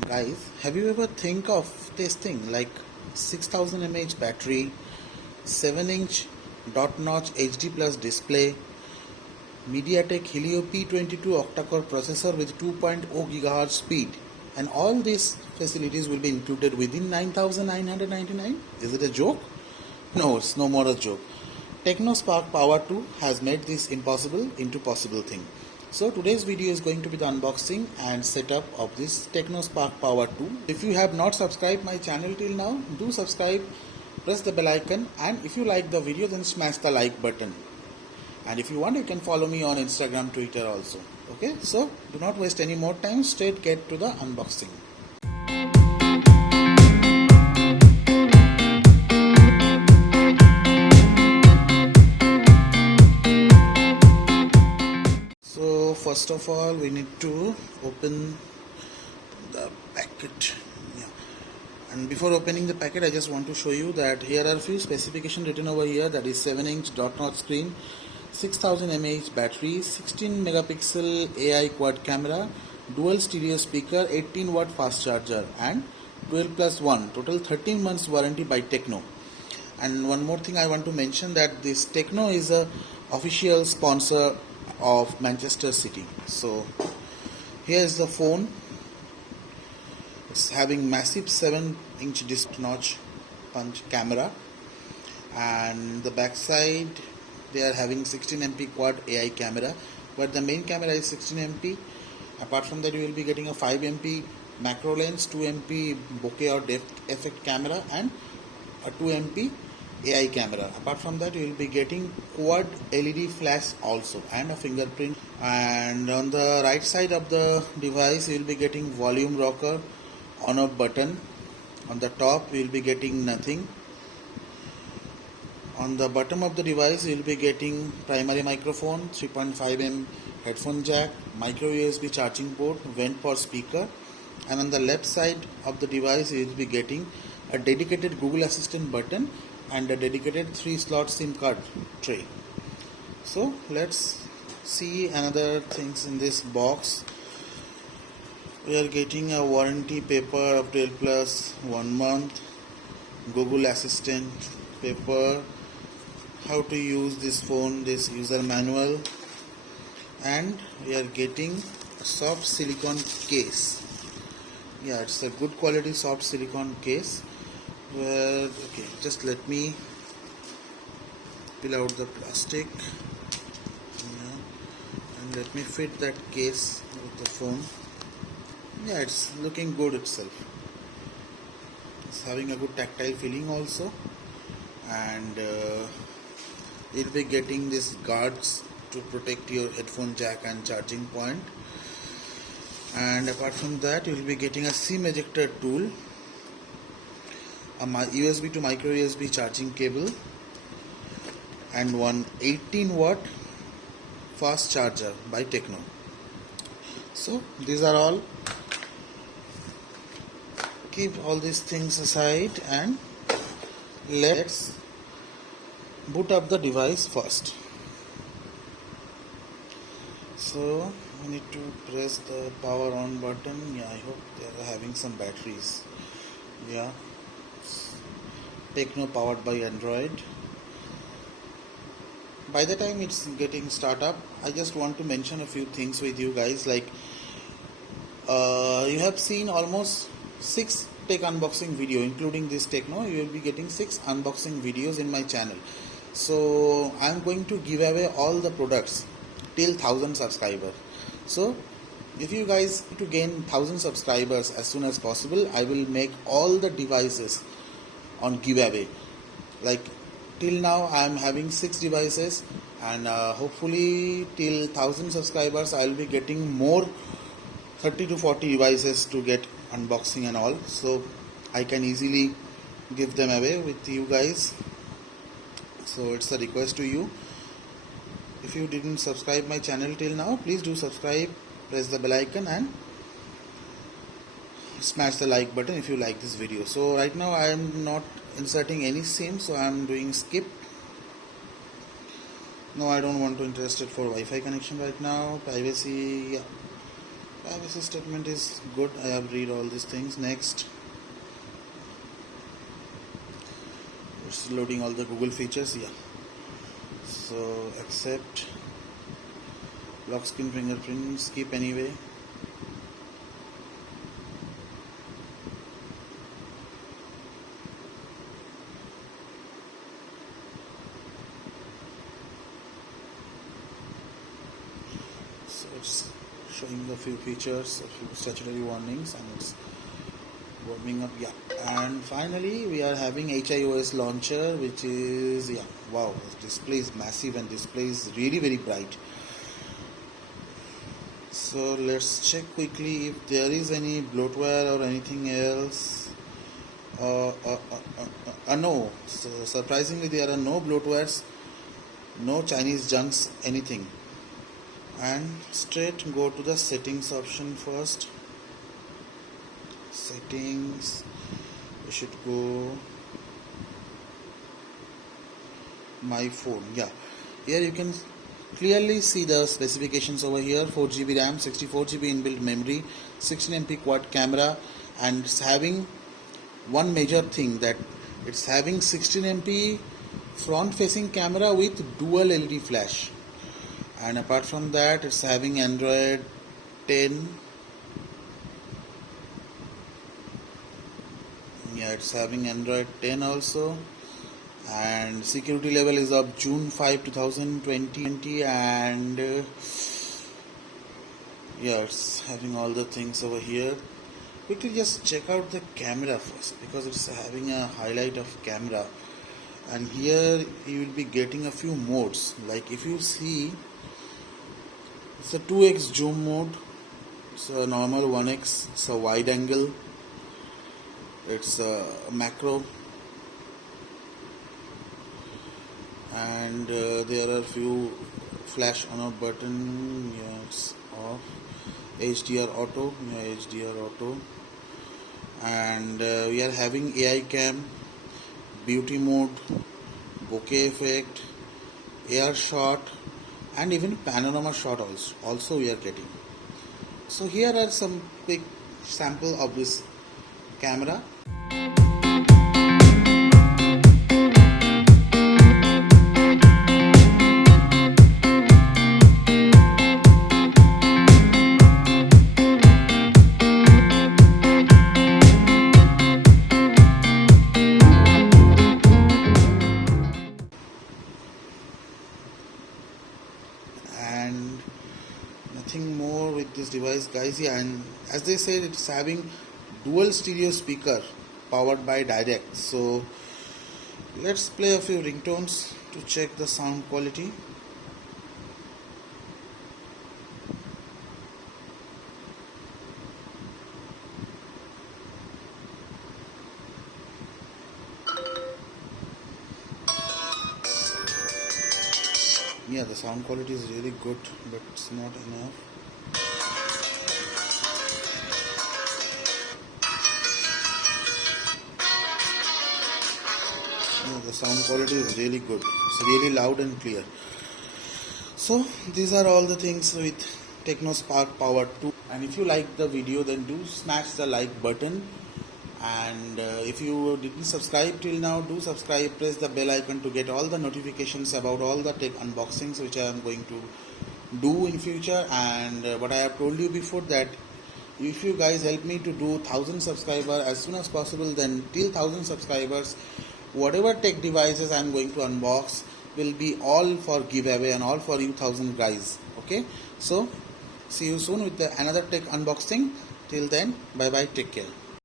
Guys, have you ever think of testing like 6000 mAh battery, 7-inch dot notch HD plus display, Mediatek Helio P22 octa-core processor with 2.0 GHz speed, and all these facilities will be included within 9999? Is it a joke? No, it's no more a joke. Tecno Spark Power 2 has made this impossible into possible thing. So today's video is going to be the unboxing and setup of this Tecno Spark Power 2. If you have not subscribed my channel till now, do subscribe, press the bell icon, and if you like the video, then smash the like button. And if you want, you can follow me on Instagram, Twitter also. Okay, so do not waste any more time, straight get to the unboxing. So first of all, we need to open the packet. Yeah. And before opening the packet, I just want to show you that here are a few specifications written over here. That is 7-inch dot notch screen, 6000 mAh battery, 16 megapixel AI quad camera, dual stereo speaker, 18 watt fast charger, and 12+1 total 13 months warranty by Tecno. And one more thing I want to mention, that this Tecno is a official sponsor of Manchester City. So here is the phone. It's having massive 7-inch disc notch punch camera, and the back side they are having 16 MP quad AI camera, but the main camera is 16 MP. Apart from that, you will be getting a 5 MP macro lens, 2 MP bokeh or depth effect camera, and a 2 MP AI camera. Apart from that, you will be getting quad LED flash also, and a fingerprint. And on the right side of the device, you will be getting volume rocker, on off button. On the top, you will be getting nothing. On the bottom of the device, you will be getting primary microphone, 3.5mm headphone jack, micro USB charging port, vent for speaker, and on the left side of the device, you will be getting a dedicated Google Assistant button and a dedicated 3-slot SIM card tray. So let's see another things in this box. We are getting a warranty paper of 12 plus 1 month, Google Assistant paper, how to use this phone, this user manual, and we are getting a soft silicone case. Yeah, it's a good quality soft silicone case. Well, okay, just let me peel out the plastic, yeah, and let me fit that case with the phone. Yeah, it's looking good itself. It's having a good tactile feeling also, and you'll be getting these guards to protect your headphone jack and charging point. And apart from that, you will be getting a SIM ejector tool, a USB to micro USB charging cable, and one 18 watt fast charger by Tecno. So these are all. Keep all these things aside and let's boot up the device first. So we need to press the power on button. Yeah, I hope they are having some batteries. Yeah, Tecno powered by Android. By the time it's getting start up, I just want to mention a few things with you guys. Like you have seen almost 6 tech unboxing video, including this Tecno. You will be getting 6 unboxing videos in my channel. So I am going to give away all the products till 1000 subscribers. So if you guys to gain 1000 subscribers as soon as possible, I will make all the devices on giveaway. Like till now I am having 6 devices, and hopefully till 1000 subscribers I will be getting more 30 to 40 devices to get unboxing and all, so I can easily give them away with you guys. So it's a request to you, if you didn't subscribe my channel till now, please do subscribe, press the bell icon, and smash the like button if you like this video. So right now I am not inserting any SIM, so I am doing skip. No, I don't want to interest it for Wi-Fi connection right now. Privacy, yeah. Privacy statement is good. I have read all these things. Next, it's loading all the Google features. Yeah. So accept. Lock screen fingerprint. Skip anyway. So it's showing the few features, a few statutory warnings, and it's warming up. Yeah, and finally we are having HIOS launcher, which is, yeah, wow, display is massive and display is really very bright. So let's check quickly if there is any bloatware or anything else. No, so surprisingly there are no bloatwares, no Chinese junks, anything. And straight go to the settings option first. Settings, we should go my phone. Yeah, here you can clearly see the specifications over here. 4GB RAM, 64GB inbuilt memory, 16MP quad camera, and it's having one major thing, that it's having 16MP front facing camera with dual LED flash. And apart from that, it's having Android 10. Yeah, it's having Android 10 also. And security level is of June 5, 2020. And yeah, it's having all the things over here. Quickly just check out the camera first, because it's having a highlight of camera. And here you will be getting a few modes. Like if you see, it's a 2x zoom mode, it's a normal 1x, it's a wide angle, it's a macro, and there are few flash on off button. Yeah, it's off. HDR auto, yeah, HDR auto, and we are having AI cam, beauty mode, bokeh effect, air shot, and even panorama shot also we are getting. So here are some quick sample of this camera. And nothing more with this device, guys. Yeah, and as they said, it's having dual stereo speaker powered by direct. So let's play a few ringtones to check the sound quality. Yeah, the sound quality is really good, but it's not enough. Yeah, the sound quality is really good. It's really loud and clear. So these are all the things with Tecno Spark Power 2. And if you like the video, then do smash the like button. And if you didn't subscribe till now, do subscribe, press the bell icon to get all the notifications about all the tech unboxings which I am going to do in future. And what I have told you before, that if you guys help me to do 1000 subscribers as soon as possible, then till 1000 subscribers, whatever tech devices I am going to unbox will be all for giveaway and all for you 1000 guys. Okay, so see you soon with another tech unboxing. Till then, bye bye, take care.